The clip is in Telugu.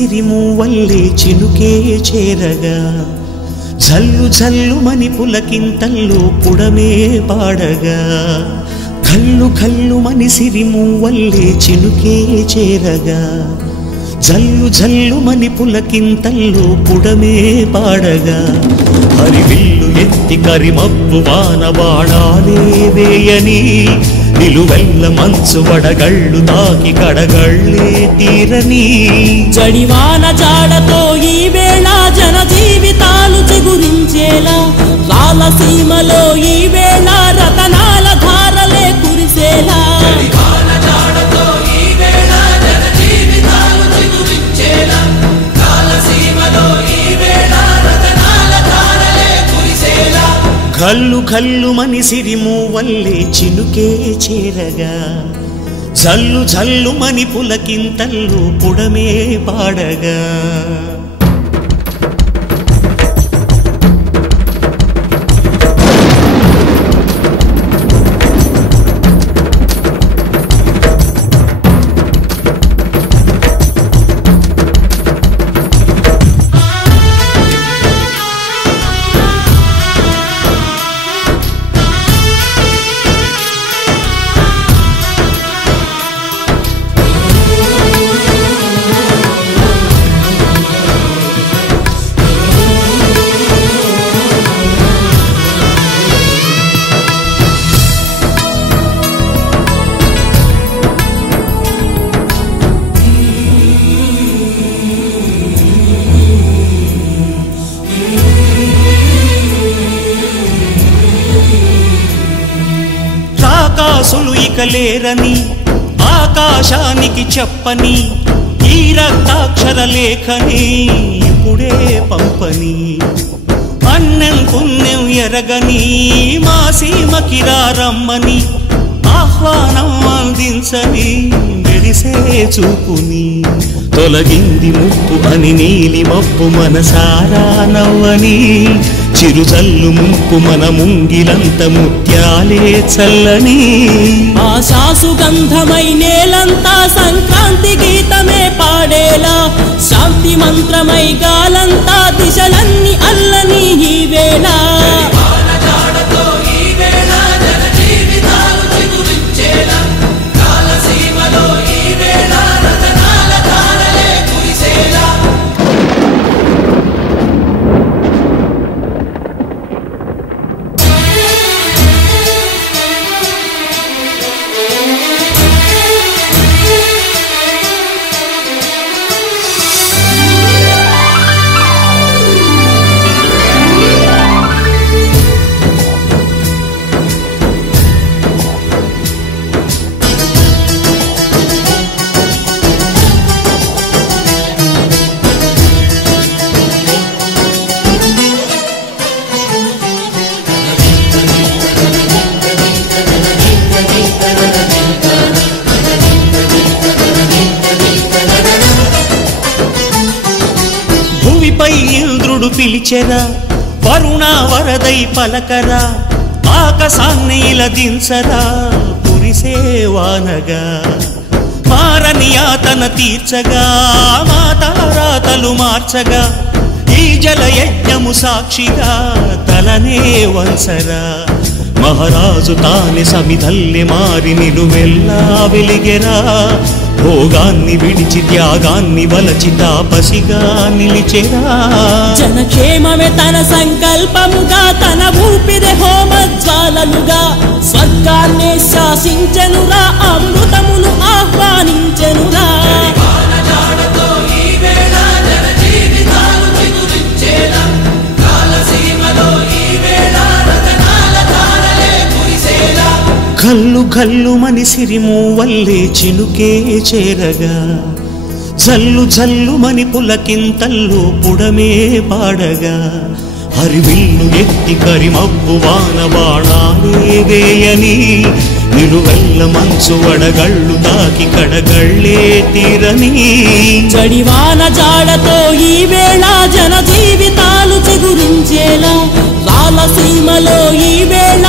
సిరిమూవల్లే చినుకే చేరగా జల్లు జల్లుమని పులకింతల్లో పుడమే పాడగా కల్లు కల్లుమని సిరిమూవల్లే చినుకే చేరగా జల్లు జల్లుమని పులకింతల్లో పుడమే పాడగా హరివిల్లు ఎత్తి కరిమబ్బు వాన బాణాలే వేయని నిలువెల్ల మంచు వడగళ్ళు తాకి కడగళ్ళే తీరని జడివాన జాడతో ఈ వేళ జన జీవితాలు చిగురించేలా రాలసీమలో ఈ వేళ రతనాల ధారలే కురిసేలా కల్లు కల్లుమని సిరిమూవల్లే చినుకే చేరగా జల్లు జల్లుమని పులకింతల్లో పుడమే పాడగా రాకాసులు ఇక లేరని ఆకాశానికి చెప్పని ఈ రక్తాక్షర లేఖని ఇప్పుడే పంపని అన్నం పుణ్యం ఎరగని మా సీమకి రమ్మని ఆహ్వానం అందించని మెరిసే చూపుని తొలగింది ముప్పు అని నీలి మప్పు మనసారా నవ్వని చిరుజల్లు ముంపు మన ముంగిలంత ముత్యాలే చల్లని ఆశాసు గంధమై నేలంతా సంక్రాంతి గీతమే పాడేలా శాంతి మంత్రమై గాలంతా దిశలన్నీ అల్లని ఈ వేళ ఇంద్రుడు పిలిచెరా వరుణ వరదై పలకరా ఆకాశాన్ని ఇలా దించరా కురిసే వానగా మారని ఆతన తీర్చగా మా తలరాతలు మార్చగా ఈ జల యజ్ఞము సాక్షిగా తలనే వంచరా మహారాజు తాని సమిధల్లి మారి నిలువెల్లా వెలిగెరా భోగాన్ని విడిచి త్యాగాన్ని వలచి తాపసిగా నిలిచెరా జనక్షేమమే తన సంకల్పముగా తన ఊపిరి హోమజ్వాలలుగా స్వర్గాన్ని శాసించెనురా అమృతమును ఆహ్వానించెనురా కల్లు కల్లుమని సిరిమూవల్లే చినుకే చేరగా జల్లు జల్లుమని పులకింతల్లో పుడమే పాడగా హరివిల్లు ఎత్తి కరిమబ్బు వాన బాణాలే వేయని నిలువెల్ల మంచు వడగళ్ళు తాకి కడగళ్ళే తీరని జడివాన జాడతో ఈ వేళ జన జీవితాలు చిగురించేలా రాలసీమలో ఈ వేళ